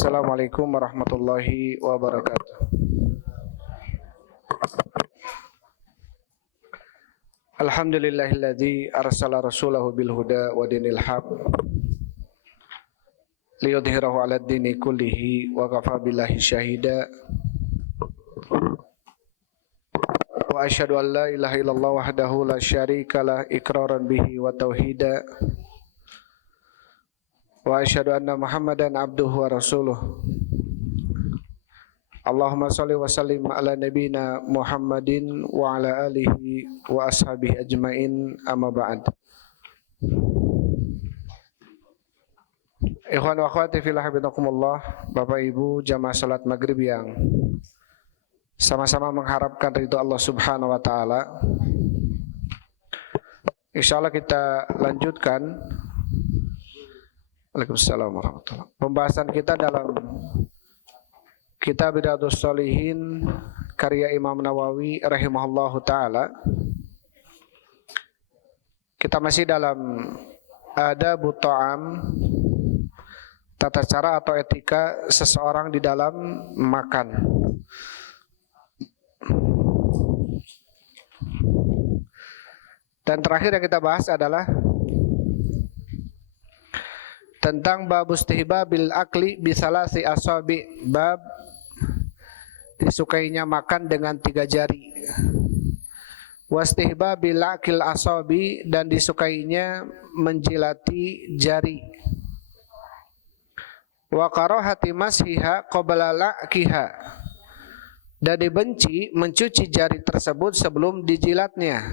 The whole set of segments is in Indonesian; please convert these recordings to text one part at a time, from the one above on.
Assalamualaikum warahmatullahi wabarakatuh. Alhamdulillahilladzi arsala rasulahu bil huda wa dinil haq liyudhhirahu 'alad dini kullihi wa kafa billahi syahida. Wa asyhadu an la ilaha illallah wahdahu la syarikalah iqraran bihi wa tauhida. Wa asyhadu anna Muhammadan abduhu wa rasuluh. Allahumma shalli wa sallim ala nabiyyina Muhammadin wa ala alihi wa ashabihi ajmain, amma ba'd. Ikhwan wa akhwati fillah habibakumullah, Bapak Ibu jamaah salat maghrib yang sama-sama mengharapkan ridho Allah Subhanahu wa taala. Insyaallah kita lanjutkan. Waalaikumsalam warahmatullahi wabarakatuh. Pembahasan kita dalam Kitab Riyadhus Shalihin karya Imam Nawawi rahimahullahu taala. Kita masih dalam adabut ta'am, tata cara atau etika seseorang di dalam makan. Dan terakhir yang kita bahas adalah tentang bab istihbabil akli bisalasi asabi, bab disukainya makan dengan 3 jari. Wastihbabil akil asabi, dan disukainya menjilati jari. Wa karahati mashiha qabla la'kiha, dan dibenci mencuci jari tersebut sebelum dijilatnya.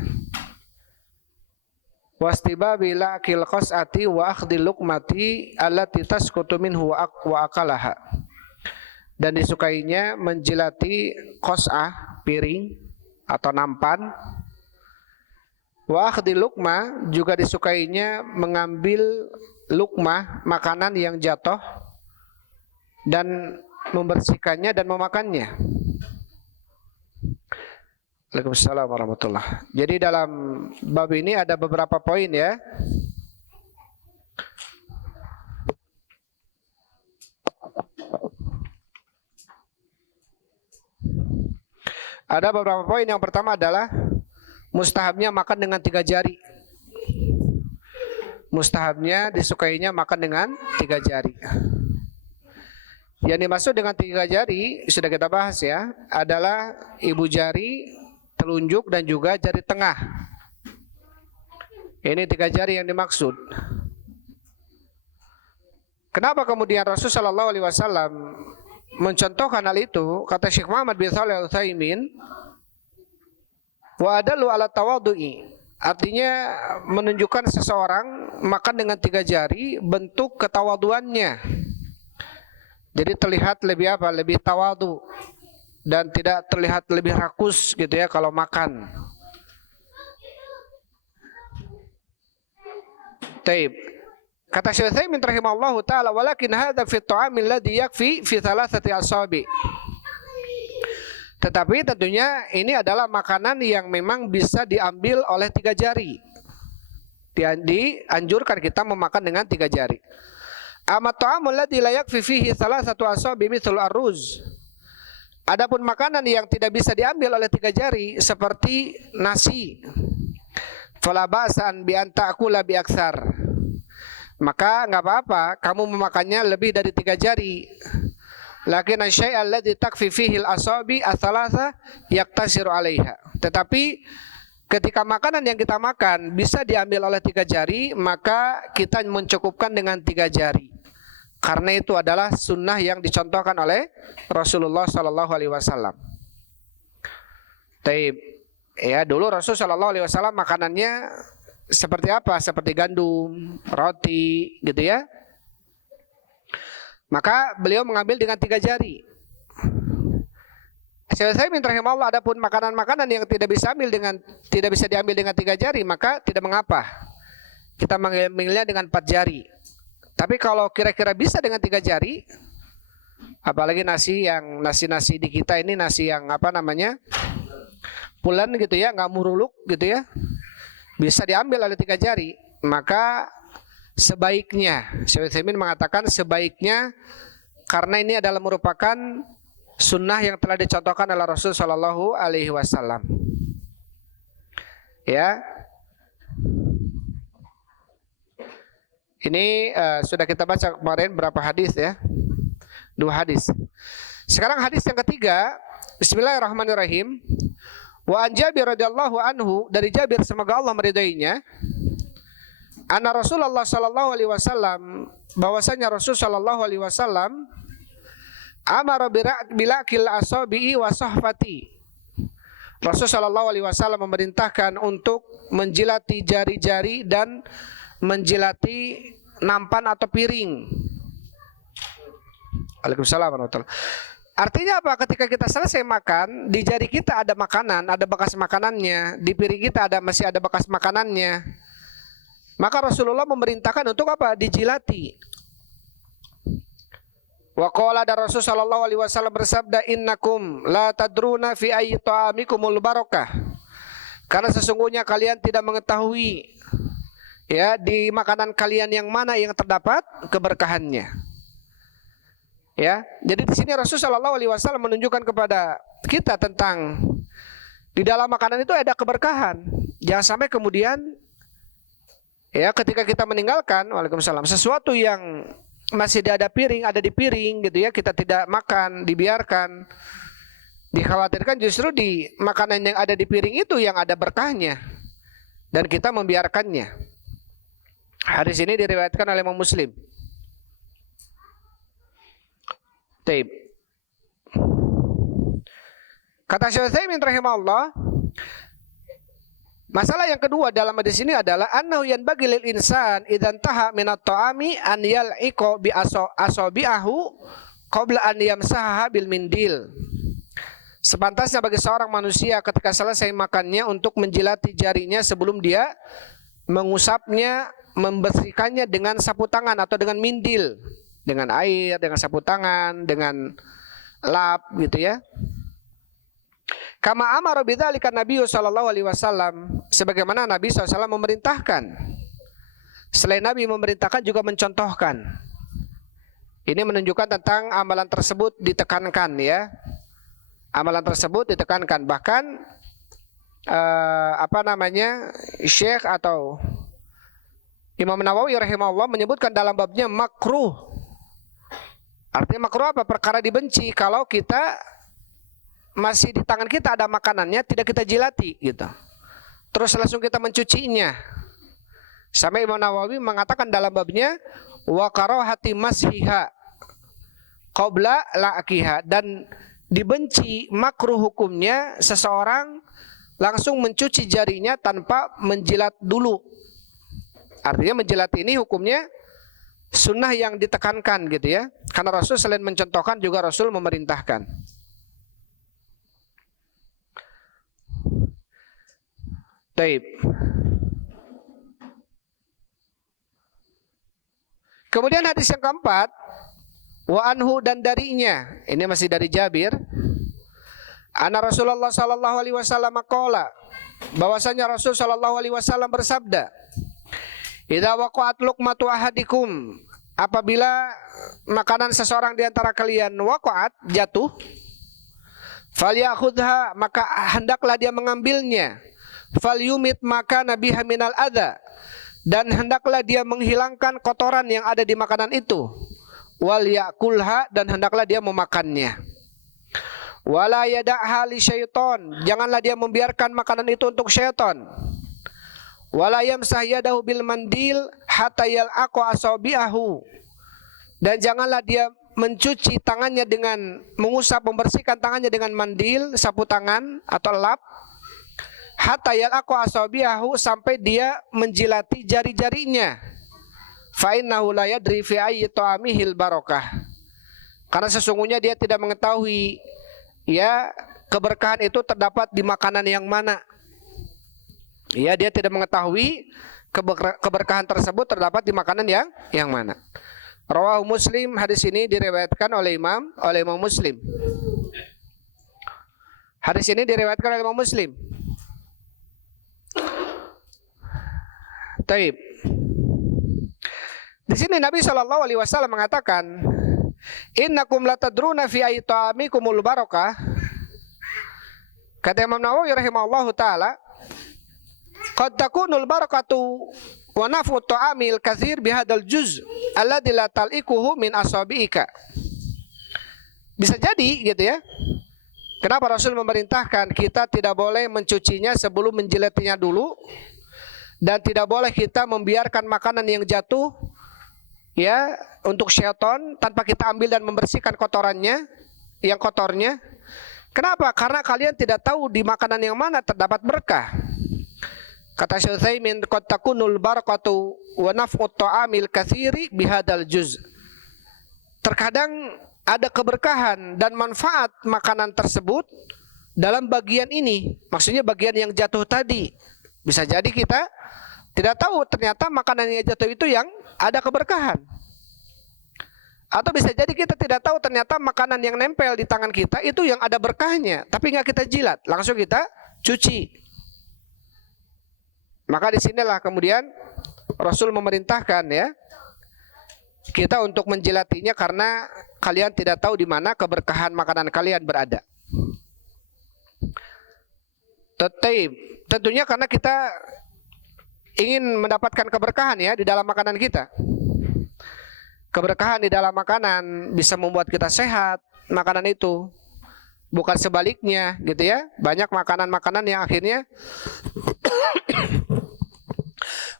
Wastibabi la'kil qas'ati wa akhdil luqmati allati tasqutu minhu wa akalaha, dan disukainya menjilati qas'ah, piring atau nampan. Wa akhdil luqma, juga disukainya mengambil luqmah, makanan yang jatuh, dan membersihkannya dan memakannya. Waalaikumsalam warahmatullahi. Jadi dalam bab ini ada beberapa poin ya. Ada beberapa poin. Yang pertama adalah mustahabnya makan dengan 3 jari. Mustahabnya, disukainya makan dengan 3 jari. Yang dimaksud dengan 3 jari sudah kita bahas ya, adalah ibu jari, telunjuk, dan juga jari tengah. Ini 3 jari yang dimaksud. Kenapa kemudian Rasulullah SAW mencontohkan hal itu? Kata Syekh Muhammad bin Shalih Al-Utsaimin, wa adalu ala tawaddu'i, artinya menunjukkan seseorang makan dengan 3 jari bentuk ketawaduannya. Jadi terlihat lebih apa? Lebih tawadu, dan tidak terlihat lebih rakus gitu ya kalau makan. Taib. Kata Syekh Utsaimin rahimahullahu taala, walakin hadza fi at-ta'amil ladzi yakfi fi thalathati asabi. Tetapi tentunya ini adalah makanan yang memang bisa diambil oleh 3 jari. Dianjurkan kita memakan dengan 3 jari. Amat ta'amul ladzi la yakfi fihi thalathatu asabi mithl ar-ruz. Adapun makanan yang tidak bisa diambil oleh 3 jari seperti nasi, fala ba'san bi an ta'kula bi aktsar, maka enggak apa-apa kamu memakannya lebih dari 3 jari. Lakin asy-syai' alladzi takfi fihi al-asabi ats-tsalatsa yaktasiru 'alaiha. Tetapi ketika makanan yang kita makan bisa diambil oleh 3 jari, maka kita mencukupkan dengan 3 jari. Karena itu adalah sunnah yang dicontohkan oleh Rasulullah SAW. Taib. Ya, dulu Rasulullah SAW makanannya seperti apa? Seperti gandum, roti, gitu ya. Maka beliau mengambil dengan 3 jari. Saya minta rahimahullah, adapun makanan-makanan yang tidak bisa diambil dengan 3 jari, maka tidak mengapa kita mengambilnya dengan 4 jari. Tapi kalau kira-kira bisa dengan 3 jari, apalagi nasi di kita ini nasi yang apa namanya, pulen gitu ya, nggak muruluk gitu ya, bisa diambil oleh 3 jari, maka sebaiknya, Syekh Utsaimin mengatakan sebaiknya karena ini adalah merupakan sunnah yang telah dicontohkan oleh Rasul Shallallahu Alaihi Wasallam. Ya, ini sudah kita baca kemarin berapa hadis ya? 2 hadis. Sekarang hadis yang ketiga. Bismillahirrahmanirrahim. Wa an Jabir radhiyallahu anhu, dari Jabir semoga Allah meridainya, anna Rasulullah sallallahu alaihi wasallam, bahwasanya Rasul sallallahu alaihi wasallam amara bilakil asabi'i wa sahfati. Rasul sallallahu alaihi wasallam memerintahkan untuk menjilati jari-jari dan menjilati nampan atau piring. Waalaikumsalam warahmatullahi. Artinya apa? Ketika kita selesai makan, di jari kita ada makanan, ada bekas makanannya, di piring kita masih ada bekas makanannya. Maka Rasulullah memerintahkan untuk apa? Dijilati. Wa qala, dan Rasul sallallahu alaihi wasallam bersabda, innakum la tadruna fi ayyi ta'amikumul barakah. Karena sesungguhnya kalian tidak mengetahui ya di makanan kalian yang mana yang terdapat keberkahannya. Ya, jadi di sini Rasul Shallallahu Alaihi Wasallam menunjukkan kepada kita tentang di dalam makanan itu ada keberkahan. Jangan sampai kemudian ya ketika kita meninggalkan, waalaikumsalam, sesuatu yang masih ada di piring gitu ya, kita tidak makan, dibiarkan, dikhawatirkan justru di makanan yang ada di piring itu yang ada berkahnya dan kita membiarkannya. Hadis ini diriwayatkan oleh Imam Muslim. Taib. Kata Syekh Utsaimin rahimahullah, masalah yang kedua dalam hadis ini adalah annahu yanbaghi lil insan idzan taha min at-ta'ami an yal'iqa bi asabi'ahu qabla an yamsahaha bil mindil. Sepantasnya bagi seorang manusia ketika selesai makannya untuk menjilati jarinya sebelum dia mengusapnya, membersihkannya dengan sapu tangan atau dengan mindil. Dengan air, dengan sapu tangan, dengan lap gitu ya. Kama amara bidzalika Nabi sallallahu alaihi wasallam, sebagaimana Nabi SAW memerintahkan. Selain Nabi memerintahkan juga mencontohkan. Ini menunjukkan tentang amalan tersebut ditekankan ya. Amalan tersebut ditekankan, bahkan Syekh atau Imam Nawawi rahimahullah menyebutkan dalam babnya makruh. Artinya makruh apa? Perkara dibenci kalau kita masih di tangan kita ada makanannya tidak kita jilati gitu. Terus langsung kita mencucinya. Sampai Imam Nawawi mengatakan dalam babnya wa karahati mashiha qabla la'kiha, dan dibenci makruh hukumnya seseorang langsung mencuci jarinya tanpa menjilat dulu. Artinya menjilat ini hukumnya sunnah yang ditekankan gitu ya. Karena Rasul selain mencontohkan juga Rasul memerintahkan. Taib. Kemudian hadis yang keempat, wa anhu, dan darinya, ini masih dari Jabir. Anna Rasulullah sallallahu alaihi wasallam qala, bahwasanya Rasul sallallahu alaihi wasallam bersabda, idza waqa'at luqmatu ahadikum, apabila makanan seseorang di antara kalian waqa'at, jatuh, falyakhudha, maka hendaklah dia mengambilnya, falyumit maka nabiha minal adza, dan hendaklah dia menghilangkan kotoran yang ada di makanan itu, wal yakulha, dan hendaklah dia memakannya, wala yada'ha li syaiton, janganlah dia membiarkan makanan itu untuk syaitan, wala yamsah yadahu bil mandil hatta yal'aqa asabi'ahu, dan janganlah dia mencuci tangannya dengan mengusap, membersihkan tangannya dengan mandil, sapu tangan atau lap, hatta yal'aqa asabi'ahu, sampai dia menjilati jari-jarinya. Fa innahu la yadri fi ayyi ta'amihil barakah, karena sesungguhnya dia tidak mengetahui ya keberkahan itu terdapat di makanan yang mana. Ya, dia tidak mengetahui keberkahan tersebut terdapat di makanan yang mana. Rawahu Muslim, hadis ini diriwayatkan oleh Imam Muslim. Hadis ini diriwayatkan oleh Imam Muslim. Taib. Di sini Nabi Shallallahu Alaihi Wasallam mengatakan, Innakum latadruna fi ayyi ta'amikumul barakah. Kata Imam Nawawi rahimahullahu taala, qad takunul barakatu wa naf'u ta'amil katsir bihadzal juz' alladzi la talikuhu min asabiika. Bisa jadi gitu ya. Kenapa Rasul memerintahkan kita tidak boleh mencucinya sebelum menjilatinya dulu, dan tidak boleh kita membiarkan makanan yang jatuh ya untuk syaitan tanpa kita ambil dan membersihkan kotorannya, yang kotornya. Kenapa? Karena kalian tidak tahu di makanan yang mana terdapat berkah. Kata Syekh Utsaimin, qad takunul barakatu wa naf'u ta'amil katsiri bihadzal juz'. Terkadang ada keberkahan dan manfaat makanan tersebut dalam bagian ini. Maksudnya bagian yang jatuh tadi. Bisa jadi kita tidak tahu ternyata makanan yang jatuh itu yang ada keberkahan. Atau bisa jadi kita tidak tahu ternyata makanan yang nempel di tangan kita itu yang ada berkahnya, tapi nggak kita jilat, langsung kita cuci. Maka disinilah kemudian Rasul memerintahkan ya kita untuk menjilatinya karena kalian tidak tahu di mana keberkahan makanan kalian berada. Tentunya karena kita ingin mendapatkan keberkahan ya di dalam makanan kita. Keberkahan di dalam makanan bisa membuat kita sehat, makanan itu. Bukan sebaliknya gitu ya. Banyak makanan-makanan yang akhirnya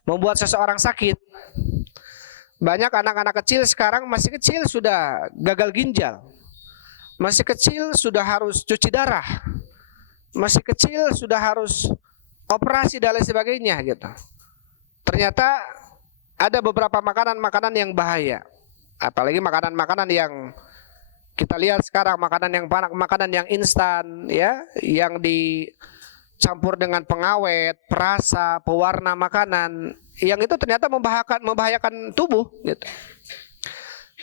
membuat seseorang sakit. Banyak anak-anak kecil sekarang masih kecil sudah gagal ginjal. Masih kecil sudah harus cuci darah. Masih kecil sudah harus operasi dan lain sebagainya gitu. Ternyata ada beberapa makanan-makanan yang bahaya. Apalagi makanan-makanan yang kita lihat sekarang, makanan yang instan ya, yang dicampur dengan pengawet, perasa, pewarna makanan, yang itu ternyata membahayakan tubuh gitu.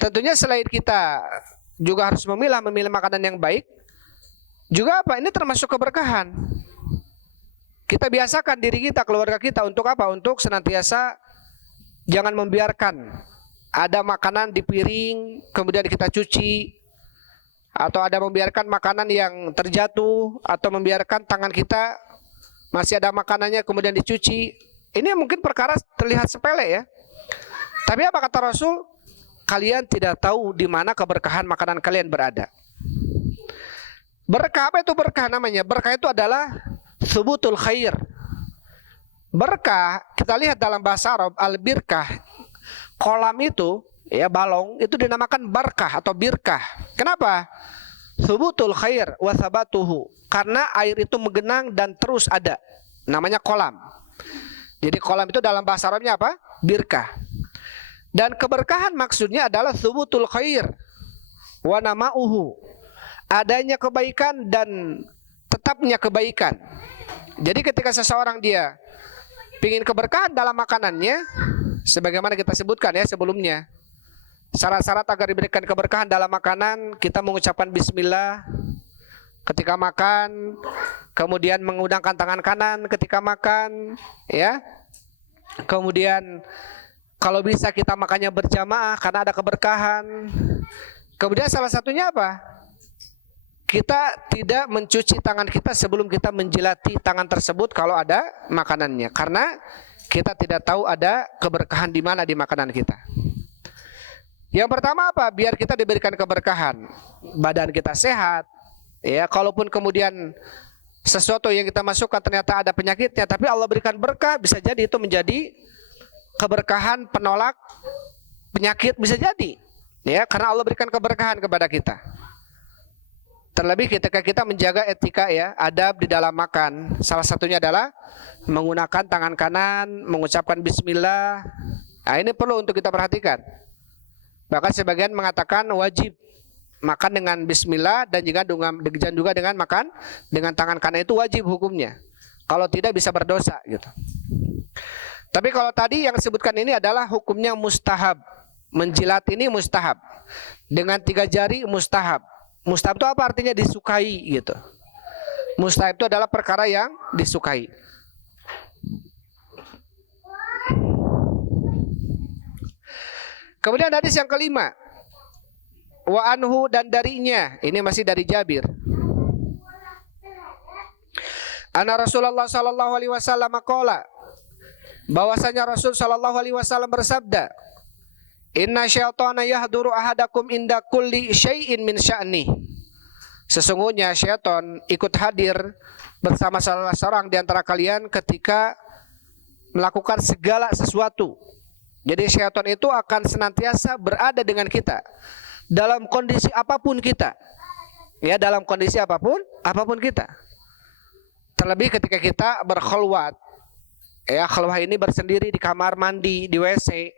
Tentunya selain kita juga harus memilih makanan yang baik, juga apa? Ini termasuk keberkahan. Kita biasakan diri kita, keluarga kita untuk apa? Untuk senantiasa jangan membiarkan ada makanan di piring kemudian kita cuci, atau ada membiarkan makanan yang terjatuh, atau membiarkan tangan kita masih ada makanannya kemudian dicuci. Ini mungkin perkara terlihat sepele ya. Tapi apa kata Rasul? Kalian tidak tahu di mana keberkahan makanan kalian berada. Berkah, apa itu berkah namanya? Berkah itu adalah subutul khair. Berkah, kita lihat dalam bahasa Arab, al-birkah. Kolam itu, ya balong, itu dinamakan barkah atau birkah. Kenapa? Subutul khair wa sabatuhu. Karena air itu menggenang dan terus ada. Namanya kolam. Jadi kolam itu dalam bahasa Arabnya apa? Birkah. Dan keberkahan maksudnya adalah subutul khair wa nama'uhu. Adanya kebaikan dan tetapnya kebaikan. Jadi ketika seseorang dia ingin keberkahan dalam makanannya, sebagaimana kita sebutkan ya sebelumnya, syarat-syarat agar diberikan keberkahan dalam makanan, kita mengucapkan bismillah ketika makan, kemudian menggunakan tangan kanan ketika makan, ya. Kemudian kalau bisa kita makannya berjamaah karena ada keberkahan. Kemudian salah satunya apa? Kita tidak mencuci tangan kita sebelum kita menjilati tangan tersebut kalau ada makanannya, karena kita tidak tahu ada keberkahan di mana di makanan kita. Yang pertama apa? Biar kita diberikan keberkahan, badan kita sehat. Ya, kalaupun kemudian sesuatu yang kita masukkan ternyata ada penyakitnya, tapi Allah berikan berkah, bisa jadi itu menjadi keberkahan penolak penyakit, bisa jadi. Ya, karena Allah berikan keberkahan kepada kita. Terlebih ketika kita menjaga etika ya, adab di dalam makan. Salah satunya adalah menggunakan tangan kanan, mengucapkan bismillah. Nah, ini perlu untuk kita perhatikan. Bahkan sebagian mengatakan wajib makan dengan bismillah, dan juga dengan makan dengan tangan kanan itu wajib hukumnya. Kalau tidak bisa berdosa gitu. Tapi kalau tadi yang disebutkan ini adalah hukumnya mustahab. Menjilat ini mustahab. Dengan 3 jari mustahab. Mustahab itu apa artinya? Disukai gitu. Mustahab itu adalah perkara yang disukai. Kemudian hadis yang kelima, wa anhu dan darinya, ini masih dari Jabir. Anna Rasulullah sallallahu alaihi wasallam qala, bahwasanya Rasul sallallahu alaihi wasallam bersabda, inna syaitana yahduru ahadakum inda kulli syai'in min sya'ni. Sesungguhnya syaitan ikut hadir bersama salah seorang di antara kalian ketika melakukan segala sesuatu. Jadi syaitan itu akan senantiasa berada dengan kita dalam kondisi apapun kita. Ya, dalam kondisi apapun kita. Terlebih ketika kita berkhulwat. Ya, khulwah ini bersendiri di kamar mandi, di WC.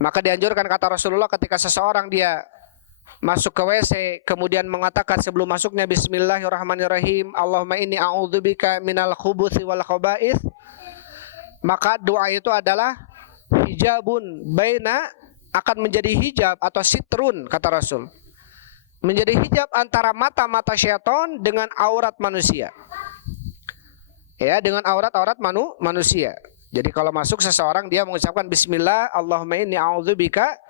Maka dianjurkan kata Rasulullah ketika seseorang dia masuk ke WC kemudian mengatakan sebelum masuknya bismillahirrahmanirrahim, Allahumma inni a'udzubika minal khubuthi wal khaba'ith. Maka doa itu adalah hijabun baina, akan menjadi hijab atau sitrun kata Rasul. Menjadi hijab antara mata-mata syaitan dengan aurat manusia. Ya, dengan aurat-aurat manusia. Jadi kalau masuk seseorang dia mengucapkan bismillah, Allahumma inni a'udzubika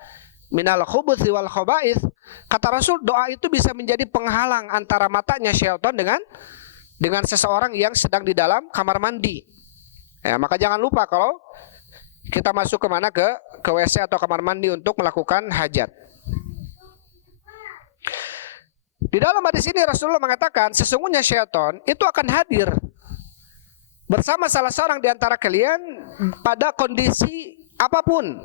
minal khubuthi wal khaba'ith. Kata Rasul, doa itu bisa menjadi penghalang antara matanya syaitan dengan seseorang yang sedang di dalam kamar mandi. Ya, maka jangan lupa kalau kita masuk kemana, ke WC atau kamar mandi untuk melakukan hajat. Di dalam hadis ini Rasulullah mengatakan sesungguhnya syaitan itu akan hadir bersama salah seorang di antara kalian pada kondisi apapun.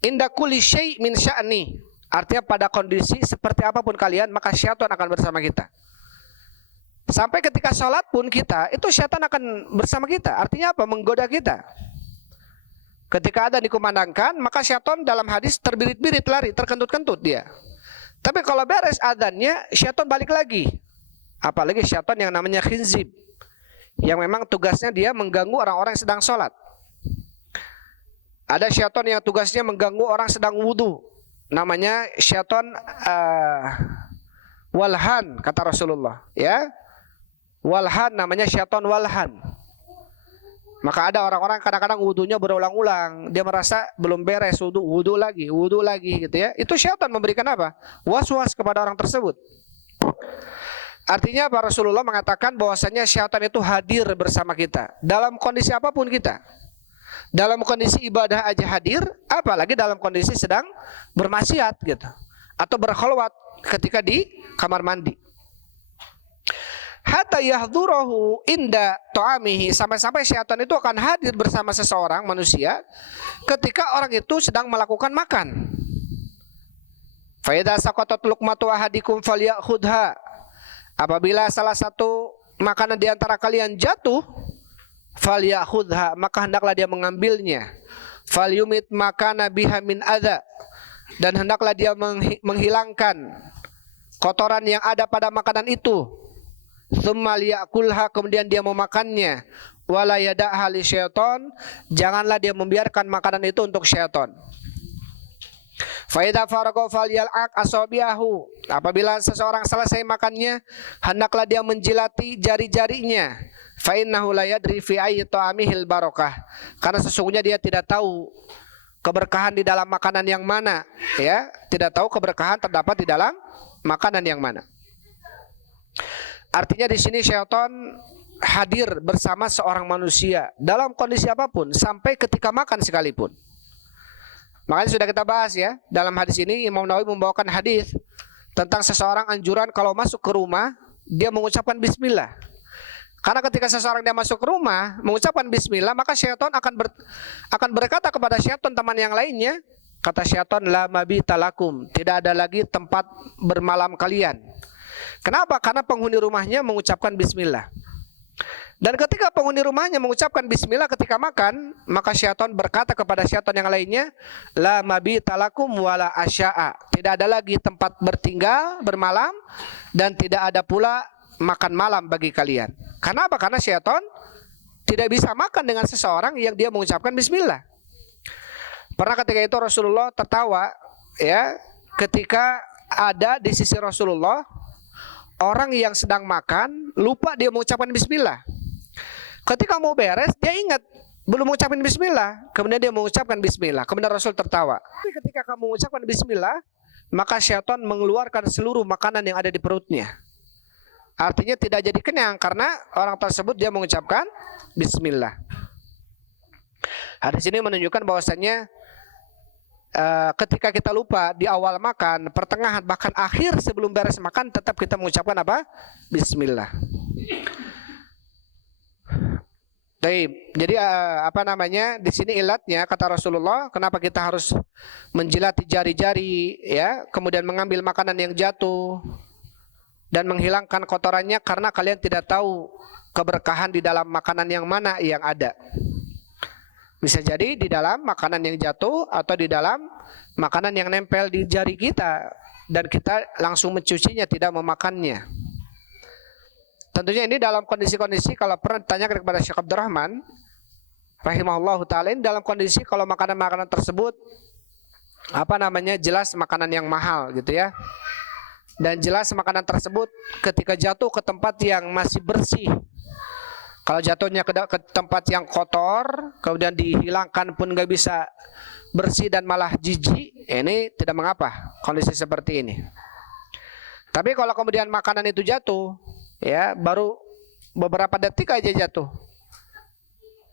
Inda kulli syai' min sya'ni. Artinya pada kondisi seperti apapun kalian, maka syaitan akan bersama kita. Sampai ketika sholat pun kita, itu syaitan akan bersama kita. Artinya apa? Menggoda kita. Ketika ada dikumandangkan, maka syaitan dalam hadis terbirit-birit lari, terkentut-kentut dia. Tapi kalau beres adzannya, syaitan balik lagi. Apalagi syaitan yang namanya khinzib, yang memang tugasnya dia mengganggu orang-orang yang sedang sholat. Ada syaitan yang tugasnya mengganggu orang sedang wudu, namanya syaitan walhan kata Rasulullah. Ya, walhan namanya syaitan walhan. Maka ada orang-orang kadang-kadang wudunya berulang-ulang, dia merasa belum beres wudu lagi gitu ya. Itu syaitan memberikan apa? Was-was kepada orang tersebut. Artinya apa? Rasulullah mengatakan bahwasanya syaitan itu hadir bersama kita dalam kondisi apapun kita. Dalam kondisi ibadah aja hadir, apalagi dalam kondisi sedang bermaksiat gitu, atau berkhulwat ketika di kamar mandi. Hatta yahdurahu inda ta'amihi, sampai-sampai syaitan itu akan hadir bersama seseorang manusia ketika orang itu sedang melakukan makan. Fa idza saqatat luqmatu ahadikum falyakhudha. Apabila salah satu makanan di antara kalian jatuh, falyakhudha, maka hendaklah dia mengambilnya. Falyumit makana biha min adza, dan hendaklah dia menghilangkan kotoran yang ada pada makanan itu. Tsumma liyakulha, kemudian dia memakannya. Wala yada'ha li syaitan, janganlah dia membiarkan makanan itu untuk syaitan. Fa idza faraqa falyal'aq asabi'ahu, apabila seseorang selesai makannya, hendaklah dia menjilati jari-jarinya. Fa innahu la yadri fi ayyi ta'amihil barakah, karena sesungguhnya dia tidak tahu keberkahan di dalam makanan yang mana, ya, tidak tahu keberkahan terdapat di dalam makanan yang mana. Artinya di sini syaitan hadir bersama seorang manusia dalam kondisi apapun, sampai ketika makan sekalipun. Makanya sudah kita bahas ya, dalam hadis ini Imam Nawawi membawakan hadis tentang seseorang anjuran kalau masuk ke rumah dia mengucapkan bismillah. Karena ketika seseorang dia masuk ke rumah mengucapkan bismillah, maka syaitan akan berkata kepada syaitan teman yang lainnya, kata syaitan, la mabita lakum, tidak ada lagi tempat bermalam kalian. Kenapa? Karena penghuni rumahnya mengucapkan bismillah. Dan ketika penghuni rumahnya mengucapkan bismillah ketika makan, maka syaitan berkata kepada syaitan yang lainnya, la mabita lakum wala asya'a, tidak ada lagi tempat bertinggal bermalam dan tidak ada pula makan malam bagi kalian. Karena apa? Karena syaitan tidak bisa makan dengan seseorang yang dia mengucapkan bismillah. Pernah ketika itu Rasulullah tertawa ya, ketika ada di sisi Rasulullah orang yang sedang makan lupa dia mengucapkan bismillah. Ketika mau beres dia ingat belum mengucapkan bismillah, kemudian dia mengucapkan bismillah, kemudian Rasul tertawa. Tapi ketika kamu mengucapkan bismillah, maka syaitan mengeluarkan seluruh makanan yang ada di perutnya. Artinya tidak jadi kenyang karena orang tersebut dia mengucapkan bismillah. Hadis ini menunjukkan bahwasannya ketika kita lupa di awal makan, pertengahan, bahkan akhir sebelum beres makan, tetap kita mengucapkan apa? Bismillah. Jadi di sini ilatnya kata Rasulullah, kenapa kita harus menjilati jari-jari, ya, kemudian mengambil makanan yang jatuh dan menghilangkan kotorannya, karena kalian tidak tahu keberkahan di dalam makanan yang mana yang ada. Bisa jadi di dalam makanan yang jatuh atau di dalam makanan yang nempel di jari kita dan kita langsung mencucinya, tidak memakannya. Tentunya ini dalam kondisi-kondisi, kalau pernah ditanyakan kepada Syekh Abdurrahman rahimahullahu ta'ala, ini dalam kondisi kalau makanan-makanan tersebut jelas makanan yang mahal gitu ya. Dan jelas makanan tersebut ketika jatuh ke tempat yang masih bersih. Kalau jatuhnya ke tempat yang kotor, kemudian dihilangkan pun nggak bisa bersih dan malah jijik, ini tidak mengapa kondisi seperti ini. Tapi kalau kemudian makanan itu jatuh, ya, baru beberapa detik aja jatuh,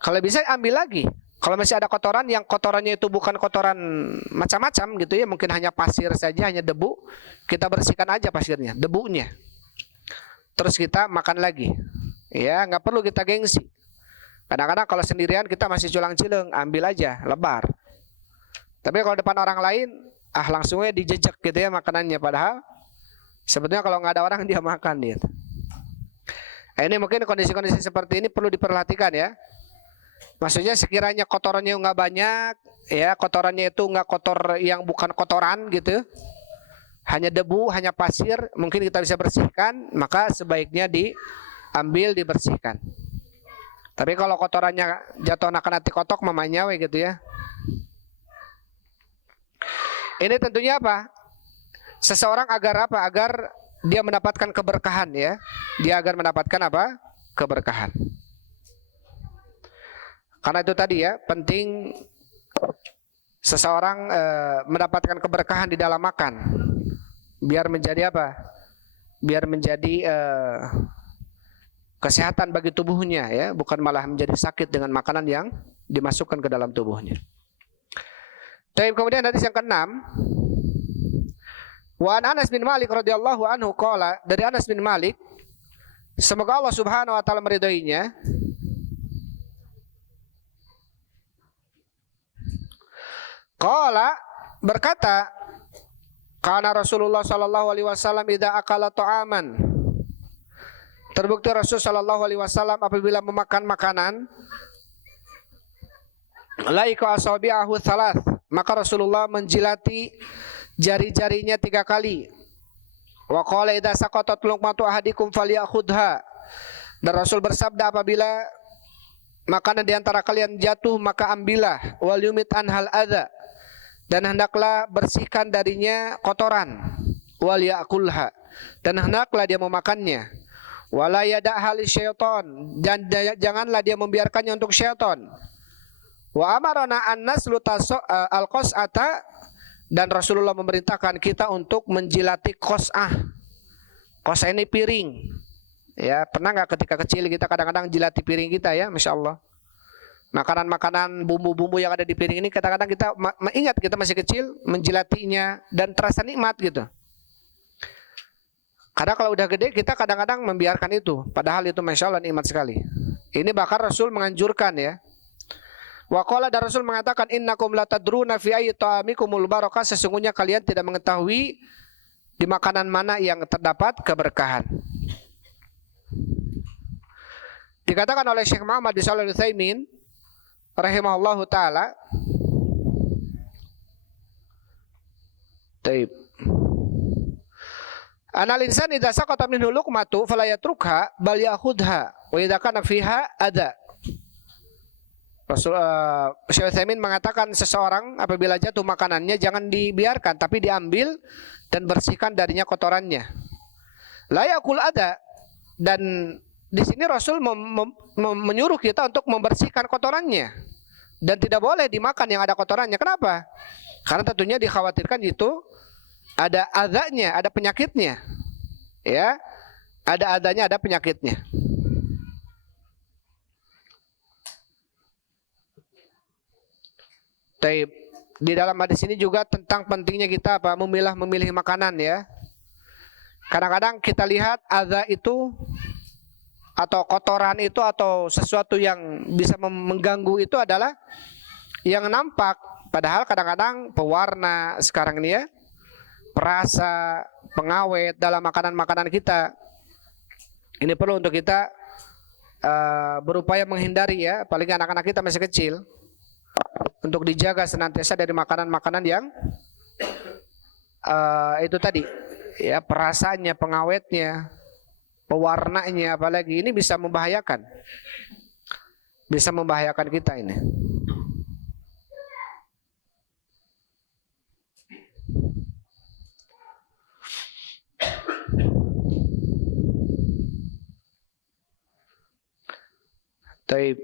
kalau bisa ambil lagi. Kalau masih ada kotoran, yang kotorannya itu bukan kotoran macam-macam gitu ya, mungkin hanya pasir saja, hanya debu, kita bersihkan aja pasirnya, debunya, terus kita makan lagi. Ya, nggak perlu kita gengsi. Kadang-kadang kalau sendirian kita masih culang-cileng, ambil aja, lebar. Tapi kalau depan orang lain, langsungnya dijejek gitu ya makanannya, padahal sebetulnya kalau nggak ada orang dia makan gitu. Ini mungkin kondisi-kondisi seperti ini perlu diperhatikan ya. Maksudnya sekiranya kotorannya nggak banyak, ya, kotorannya itu nggak kotor yang bukan kotoran gitu, hanya debu, hanya pasir, mungkin kita bisa bersihkan, maka sebaiknya diambil, dibersihkan. Tapi kalau kotorannya jatuh anak-anak kotok mamanya we gitu ya. Ini tentunya apa? Seseorang agar apa? Agar dia mendapatkan keberkahan ya. Dia agar mendapatkan apa? Keberkahan. Karena itu tadi ya, penting seseorang mendapatkan keberkahan di dalam makan. Biar menjadi apa? Biar menjadi kesehatan bagi tubuhnya ya, bukan malah menjadi sakit dengan makanan yang dimasukkan ke dalam tubuhnya. Tapi kemudian hadis yang ke-6, wa an Anas bin Malik radhiyallahu anhu qala, dari Anas bin Malik, semoga Allah Subhanahu wa taala meridainya, qala, berkata, kana Rasulullah sallallahu alaihi wasallam idza akala ta'aman, terbukti Rasul sallallahu alaihi wasallam apabila memakan makanan, laika asabi'ahu thalath, maka Rasulullah menjilati jari-jarinya 3 kali. Wa qala idza saqatat luqmatu ahadikum falyakhudha, dan Rasul bersabda apabila makanan di antara kalian jatuh maka ambillah, wal yumit anhal adza, dan hendaklah bersihkan darinya kotoran, wal yakulha, dan hendaklah dia memakannya, wala yada'ha lisyaiton, dan janganlah dia membiarkannya untuk syaitan. Wa amarana an nasluta al-qas'ata, dan Rasulullah memerintahkan kita untuk menjilati qas'ah. Qas'ah ini piring. Ya, pernah nggak ketika kecil kita kadang-kadang jilati piring kita ya, Masya Allah. Makanan-makanan, bumbu-bumbu yang ada di piring ini kadang-kadang kita ingat kita masih kecil menjilatinya dan terasa nikmat gitu. Karena kalau udah gede kita kadang-kadang membiarkan itu, padahal itu Masya Allah nikmat sekali. Ini bahkan Rasul menganjurkan ya. Wa qala, dan Rasul mengatakan, innakum latadruna fi ayyi ta'amikumul barakah, sesungguhnya kalian tidak mengetahui di makanan mana yang terdapat keberkahan. Dikatakan oleh Syekh Muhammad bin Shalih Al-Utsaimin rahimahullahu taala, taib, anal insan idza saqata minhu luqmatu fala yatrukha bal ya'khudha wa idza kana fiha adza. Rasul Syekh Utsaimin mengatakan seseorang apabila jatuh makanannya jangan dibiarkan tapi diambil dan bersihkan darinya kotorannya. La yaqul adza, dan di sini Rasul menyuruh kita untuk membersihkan kotorannya dan tidak boleh dimakan yang ada kotorannya. Kenapa? Karena tentunya dikhawatirkan itu ada adzanya, ada penyakitnya. Ya. Ada adzanya, ada penyakitnya. Taib. Di dalam hadis ini juga tentang pentingnya kita memilih makanan ya. Kadang-kadang kita lihat adza itu atau kotoran itu atau sesuatu yang bisa mengganggu itu adalah yang nampak. Padahal kadang-kadang pewarna sekarang ini ya, perasa, pengawet dalam makanan-makanan kita. Ini perlu untuk kita berupaya menghindari ya, apalagi anak-anak kita masih kecil, untuk dijaga senantiasa dari makanan-makanan yang itu tadi ya, perasanya, pengawetnya, pewarnanya, apalagi ini bisa membahayakan kita ini. Taib.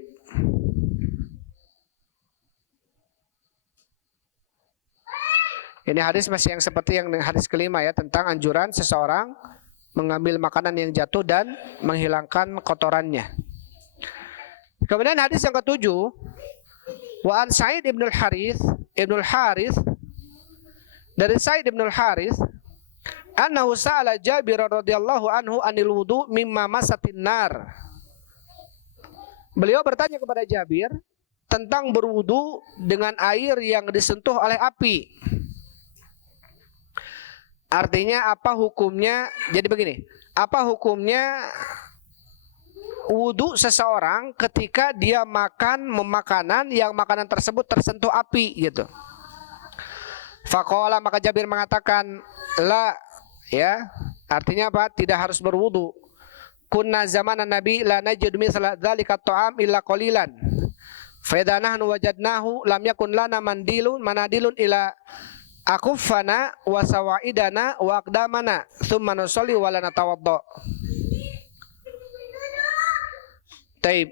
Ini hadis masih yang seperti yang hadis kelima ya, tentang anjuran seseorang mengambil makanan yang jatuh dan menghilangkan kotorannya. Kemudian hadis yang ketujuh, wa an Sa'id ibnul Harith dari Sa'id ibnul Harith annahu sa'ala Jabir radhiyallahu anhu anil wudu mimma masatin nar. Beliau bertanya kepada Jabir tentang berwudu dengan air yang disentuh oleh api. Artinya apa hukumnya? Jadi begini, apa hukumnya wudu seseorang ketika dia makan makanan yang makanan tersebut tersentuh api gitu. Faqala, maka Jabir mengatakan la, ya, artinya apa? Tidak harus berwudu. Kunna zamanan Nabi la najid mithla dzalika ta'am illa qalilan. Fa idza nahnu wajadnahu lam yakun lana manadilun ila akuffana wa sawaidana wa aqdamana thumma nusalli wa la natawadda. Taib.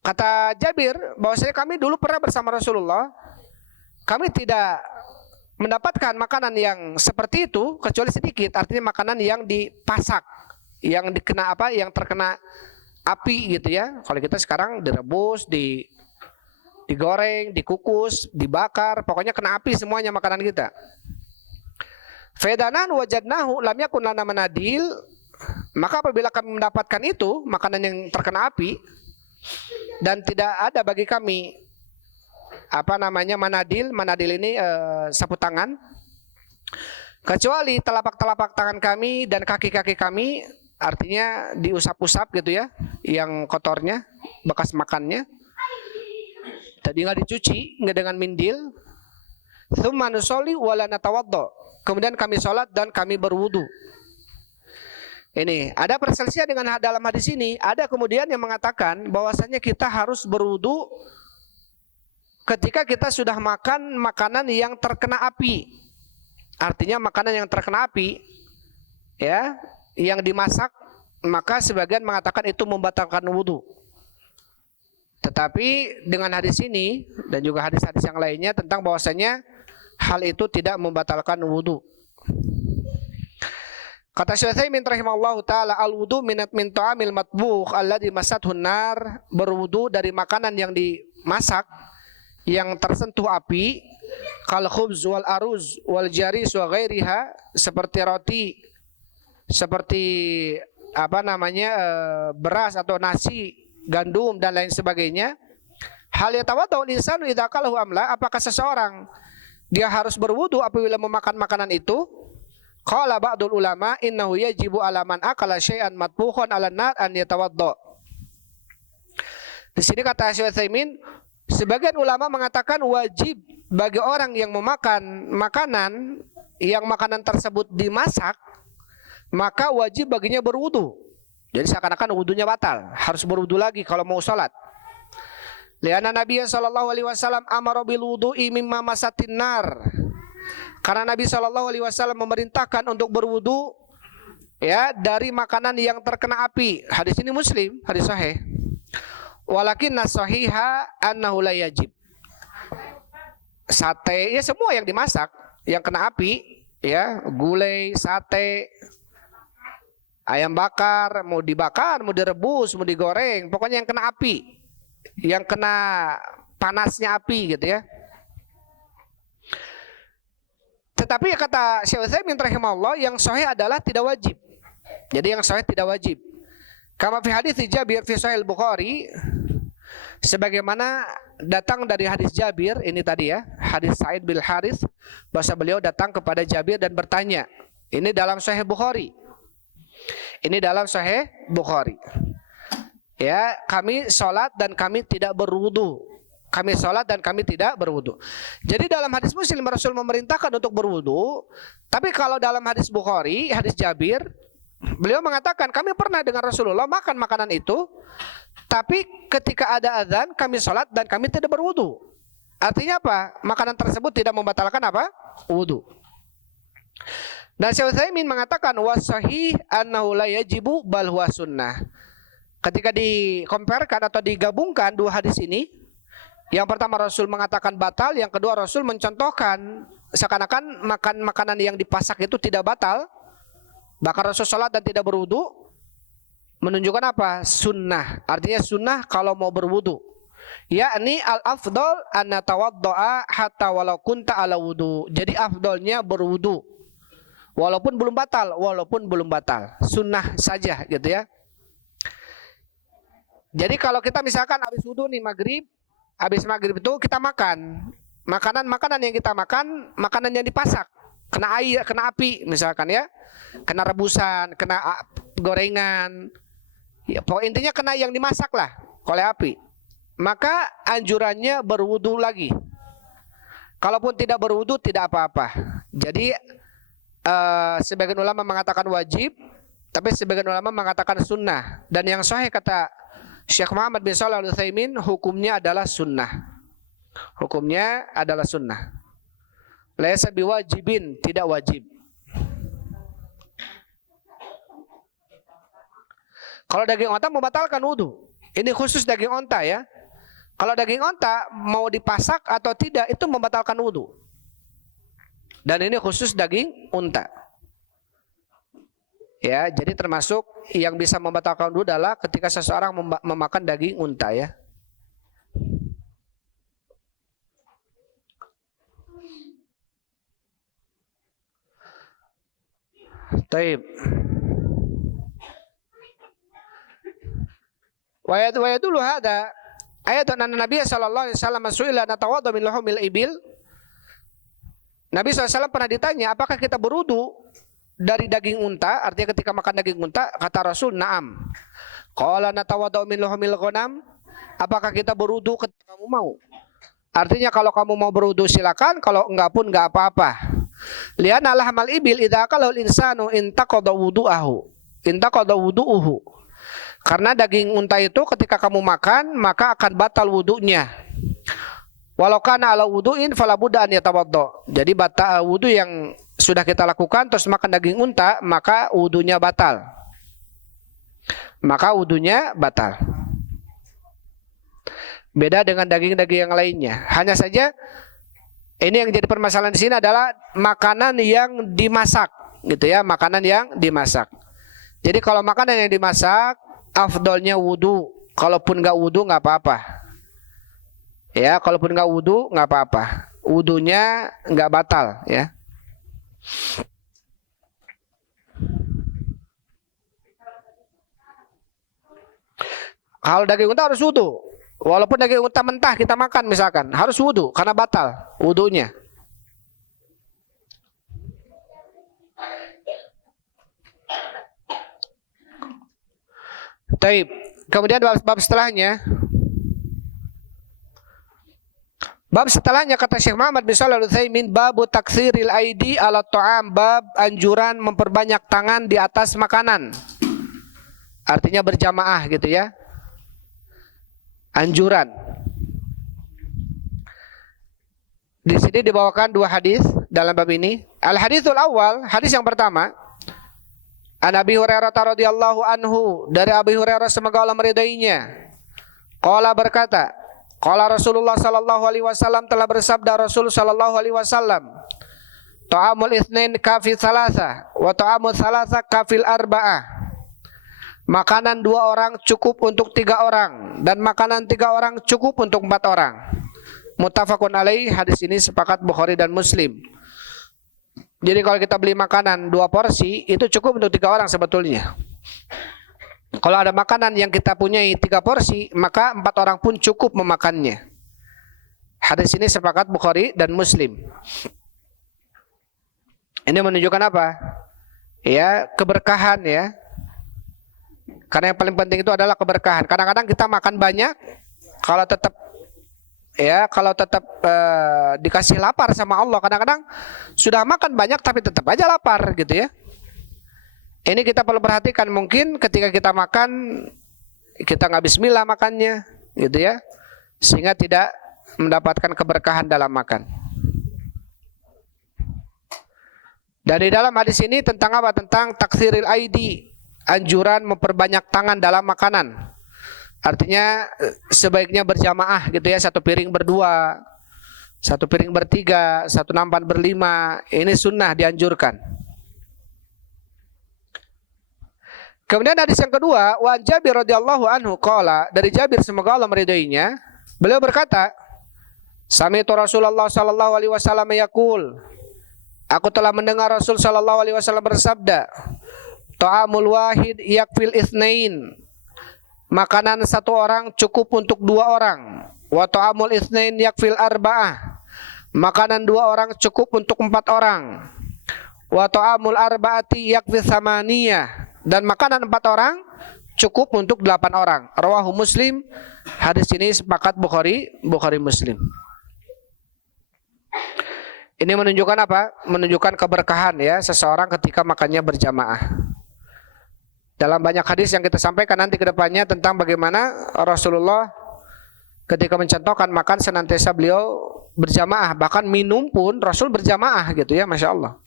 Kata Jabir bahwasanya kami dulu pernah bersama Rasulullah, kami tidak mendapatkan makanan yang seperti itu kecuali sedikit, artinya makanan yang dipasak, yang dikena apa, yang terkena api gitu ya. Kalau kita sekarang direbus, digoreng, dikukus, dibakar, pokoknya kena api semuanya makanan kita. Fedanan wajadnahu lam yakun lana manadil, maka apabila kami mendapatkan itu makanan yang terkena api dan tidak ada bagi kami manadil ini sapu tangan, kecuali telapak-telapak tangan kami dan kaki-kaki kami, artinya diusap-usap gitu ya, yang kotornya, bekas makannya. Tadi nggak dicuci, nggak dengan mindil. Tsumma nusolli wala natawaddo. Kemudian kami sholat dan kami berwudu. Ini ada perselisihan dengan dalam hadis ini. Ada kemudian yang mengatakan bahwasanya kita harus berwudu ketika kita sudah makan makanan yang terkena api. Artinya makanan yang terkena api, ya, yang dimasak, maka sebagian mengatakan itu membatalkan wudu. Tetapi dengan hadis ini dan juga hadis-hadis yang lainnya tentang bahwasanya hal itu tidak membatalkan wudu. Kata Syekh Utsaimin rahimahullahu taala, al-wudu min ta'amil matbukh alladhi masathun nar, berwudu dari makanan yang dimasak yang tersentuh api, kal khubz wal aruz wal jaris wa ghairiha, seperti roti, seperti beras atau nasi, gandum dan lain sebagainya. Hal yatawaddu insanu idza qalahu amla, apakah seseorang dia harus berwudu apabila memakan makanan itu? Qala ba'dul ulama innahu yajibu ala man akala syai'an matbukhan 'ala nar an yatawadda. Di sini kata Syekh Utsaimin, sebagian ulama mengatakan wajib bagi orang yang memakan makanan yang makanan tersebut dimasak, maka wajib baginya berwudu. Jadi seakan-akan wudunya batal, harus berwudu lagi kalau mau sholat. Lianna Nabi sallallahu alaihi wasallam amara bil wudu'i mimma masatin nar. Karena Nabi sallallahu alaihi wasallam memerintahkan untuk berwudu ya dari makanan yang terkena api. Hadis ini Muslim, hadis sahih. Walakinna sahiha annahu la yajib. Sate ya semua yang dimasak yang kena api ya, gulai, sate, ayam bakar, mau dibakar, mau direbus, mau digoreng, pokoknya yang kena api, yang kena panasnya api gitu ya. Tetapi kata Syekh Utsaimin rahimahullah, yang sahih adalah tidak wajib. Jadi yang sahih tidak wajib. Kama fi hadis Jabir fi Sahih Bukhari, sebagaimana datang dari hadis Jabir ini tadi ya, hadis Sa'id bin Harits, bahwa beliau datang kepada Jabir dan bertanya. Ini dalam Sahih Bukhari. Ini dalam Sahih Bukhari. Ya, kami sholat dan kami tidak berwudu. Kami sholat dan kami tidak berwudu. Jadi dalam hadis Muslim Rasul memerintahkan untuk berwudu. Tapi kalau dalam hadis Bukhari, hadis Jabir, beliau mengatakan kami pernah dengan Rasulullah makan makanan itu, tapi ketika ada azan kami sholat dan kami tidak berwudu. Artinya apa? Makanan tersebut tidak membatalkan apa? Wudu. Dan Syekh Utsaimin mengatakan wasahih annahu la yajibu bal huwa sunnah. Ketika dikomparekan atau digabungkan dua hadis ini, yang pertama Rasul mengatakan batal, yang kedua Rasul mencontohkan seakan-akan makan makanan yang dipasak itu tidak batal. Bahkan Rasul sholat dan tidak berwudu, menunjukkan apa? Sunnah. Artinya sunnah kalau mau berwudu. Yakni al-afdal an natawaddo'a hatta walau kunta ala wudu. Jadi afdalnya berwudu. Walaupun belum batal, sunnah saja gitu ya. Jadi kalau kita misalkan habis wudu nih habis maghrib itu kita makan. Makanan yang kita makan, makanan yang dipasak. Kena air, kena api misalkan ya. Kena rebusan, kena gorengan. Ya, pokoknya intinya kena yang dimasak lah oleh api. Maka anjurannya berwudu lagi. Kalaupun tidak berwudu tidak apa-apa. Jadi sebagian ulama mengatakan wajib, tapi sebagian ulama mengatakan sunnah. Dan yang sahih kata Syekh Muhammad bin Shalih Al-Utsaimin, hukumnya adalah sunnah. Hukumnya adalah sunnah. Laisa biwajibin, tidak wajib. Kalau daging onta membatalkan wudu. Ini khusus daging onta ya. Kalau daging onta mau dipasak atau tidak itu membatalkan wudu. Dan ini khusus daging unta. Ya, jadi termasuk yang bisa membatalkan wudu adalah ketika seseorang memakan daging unta ya. Taib. Wa yadullu hada ayatan anna Nabi sallallahu alaihi wasallam su'ila natawadda min luhumil ibil. Nabi SAW pernah ditanya, apakah kita berwudu dari daging unta? Artinya ketika makan daging unta, kata Rasul, na'am. Qala natawadda min luhumil ghanam. Apakah kita berwudu ketika kamu mau? Artinya kalau kamu mau berwudu silakan, kalau enggak pun enggak apa-apa. Li'anna lahmal ibil idza akala al-insanu intaqada wudu'ahu. Intaqada wudu'uhu. Karena daging unta itu ketika kamu makan, maka akan batal wudunya. Walau kana ala wudu'in fala budda an yatawaddo. Jadi batal wudu yang sudah kita lakukan terus makan daging unta, maka wudunya batal. Maka wudunya batal. Beda dengan daging-daging yang lainnya. Hanya saja ini yang jadi permasalahan di sini adalah makanan yang dimasak, gitu ya, makanan yang dimasak. Jadi kalau makanan yang dimasak, afdolnya wudu. Kalaupun nggak wudu nggak apa-apa. Ya, kalaupun nggak wudu nggak apa-apa. Wudunya nggak batal, ya. Kalau daging unta harus wudu. Walaupun daging unta mentah kita makan misalkan, harus wudu karena batal wudunya. Taib. Kemudian bab setelahnya. Bab setelahnya kata Syekh Muhammad bin Shalih Al-Utsaimin, babu taktsiril aidi ala ta'am, bab anjuran memperbanyak tangan di atas makanan. Artinya berjamaah gitu ya. Anjuran. Di sini dibawakan dua hadis dalam bab ini. Al haditsul awal, hadis yang pertama, An Abi Hurairah radhiyallahu anhu, dari Abi Hurairah semoga Allah meridainya. Qala berkata, qala Rasulullah sallallahu alaihi wasallam, telah bersabda Rasul sallallahu alaihi wasallam, ta'amul itsnain kafil salasa wa ta'amul salasa kafil arba'ah. Makanan 2 orang cukup untuk 3 orang dan makanan 3 orang cukup untuk 4 orang. Muttafaqun alaih, hadis ini sepakat Bukhari dan Muslim. Jadi kalau kita beli makanan 2 porsi itu cukup untuk 3 orang sebetulnya. Kalau ada makanan yang kita punyai 3 porsi, maka 4 orang pun cukup memakannya. Hadis ini sepakat Bukhari dan Muslim. Ini menunjukkan apa? Ya, keberkahan ya. Karena yang paling penting itu adalah keberkahan. Kadang-kadang kita makan banyak, kalau tetap dikasih lapar sama Allah, kadang-kadang sudah makan banyak tapi tetap aja lapar gitu ya. Ini kita perlu perhatikan, mungkin ketika kita makan kita nggak bismillah makannya gitu ya, sehingga tidak mendapatkan keberkahan dalam makan. Dan di dalam hadis ini tentang apa? Tentang taksiril aidi, anjuran memperbanyak tangan dalam makanan. Artinya sebaiknya berjamaah gitu ya, 1 piring berdua, 1 piring bertiga, 1 nampan berlima. Ini sunnah, dianjurkan. Kemudian hadis yang kedua, wa Jabir radhiyallahu anhu qala, dari Jabir semoga Allah meridhoinya, beliau berkata, sami'tu Rasulullah sallallahu alaihi wasallam yaqul, aku telah mendengar Rasul sallallahu alaihi wasallam bersabda, ta'amul wahid yakfil itsnain, makanan 1 orang cukup untuk 2 orang. Wa ta'amul itsnain yakfil arba'ah, makanan 2 orang cukup untuk 4 orang. Wa ta'amul arba'ati yakfil samaniyah, dan makanan 4 orang cukup untuk 8 orang. Rawahu Muslim, hadis ini sepakat Bukhari Muslim. Ini menunjukkan apa? Menunjukkan keberkahan ya seseorang ketika makannya berjamaah. Dalam banyak hadis yang kita sampaikan nanti ke depannya tentang bagaimana Rasulullah ketika mencontohkan makan senantiasa beliau berjamaah, bahkan minum pun Rasul berjamaah gitu ya, Masya Allah.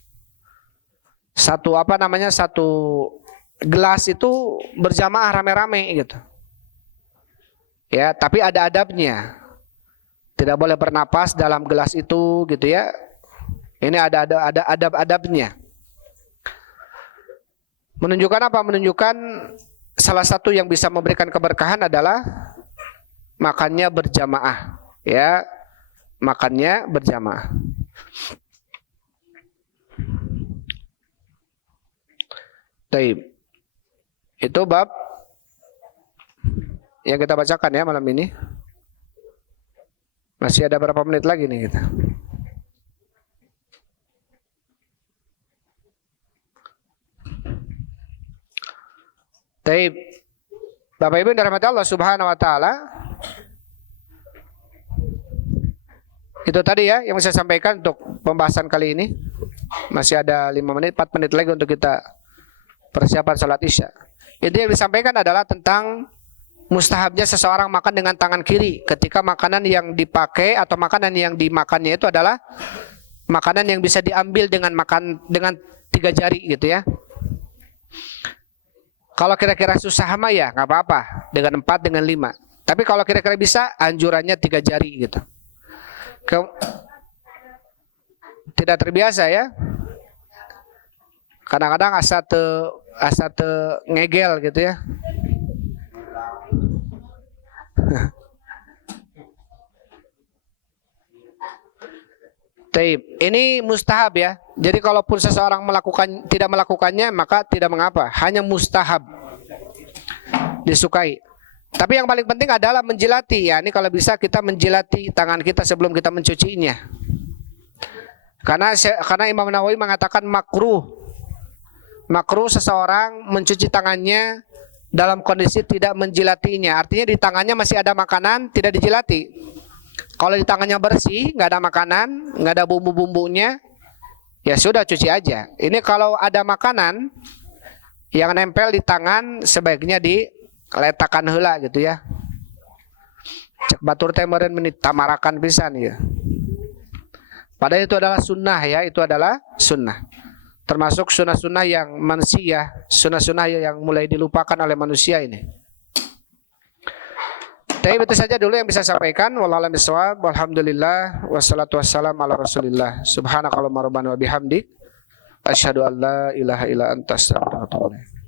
Satu gelas itu berjamaah rame-rame gitu. Ya, tapi ada adabnya. Tidak boleh bernapas dalam gelas itu gitu ya. Ini ada adab-adabnya. Menunjukkan apa? Menunjukkan salah satu yang bisa memberikan keberkahan adalah makannya berjamaah. Ya, makannya berjamaah. Baik. Itu bab yang kita bacakan ya malam ini. Masih ada berapa menit lagi nih kita? Baik. Bapak Ibu yang dirahmati Allah Subhanahu wa taala. Itu tadi ya yang saya sampaikan untuk pembahasan kali ini. Masih ada 5 menit, 4 menit lagi untuk kita persiapan salat Isya. Itu yang disampaikan adalah tentang mustahabnya seseorang makan dengan tangan kiri ketika makanan yang dipakai atau makanan yang dimakannya itu adalah makanan yang bisa diambil dengan 3 jari gitu ya. Kalau kira-kira susah mah ya nggak apa-apa dengan 4 dengan 5. Tapi kalau kira-kira bisa, anjurannya 3 jari gitu. Tidak terbiasa ya. Kadang-kadang asa te ngegel gitu ya. Taib. Ini mustahab ya. Jadi kalaupun seseorang tidak melakukannya maka tidak mengapa, hanya mustahab. Disukai. Tapi yang paling penting adalah menjilati ya. Ini kalau bisa kita menjilati tangan kita sebelum kita mencucinya. Karena Imam Nawawi mengatakan makruh. Makruh seseorang mencuci tangannya dalam kondisi tidak menjilatinya. Artinya di tangannya masih ada makanan, tidak dijilati. Kalau di tangannya bersih, nggak ada makanan, nggak ada bumbu-bumbunya, ya sudah cuci aja. Ini kalau ada makanan yang nempel di tangan, sebaiknya diletakkan heula gitu ya. Cek batur temereun menit tamarakan pisan ya. Padahal itu adalah sunnah ya, itu adalah sunnah. Termasuk sunnah-sunnah yang manusia, sunnah-sunnah yang mulai dilupakan oleh manusia ini. Tapi itu saja dulu yang bisa saya sampaikan. Wallahu a'lam bishawab. Walhamdulillah wassalatu wassalamu ala Rasulillah. Subhanakallahumma rabbana wa bihamdik asyhadu an la ilaha illa anta astaghfiruka wa atubu ilaik.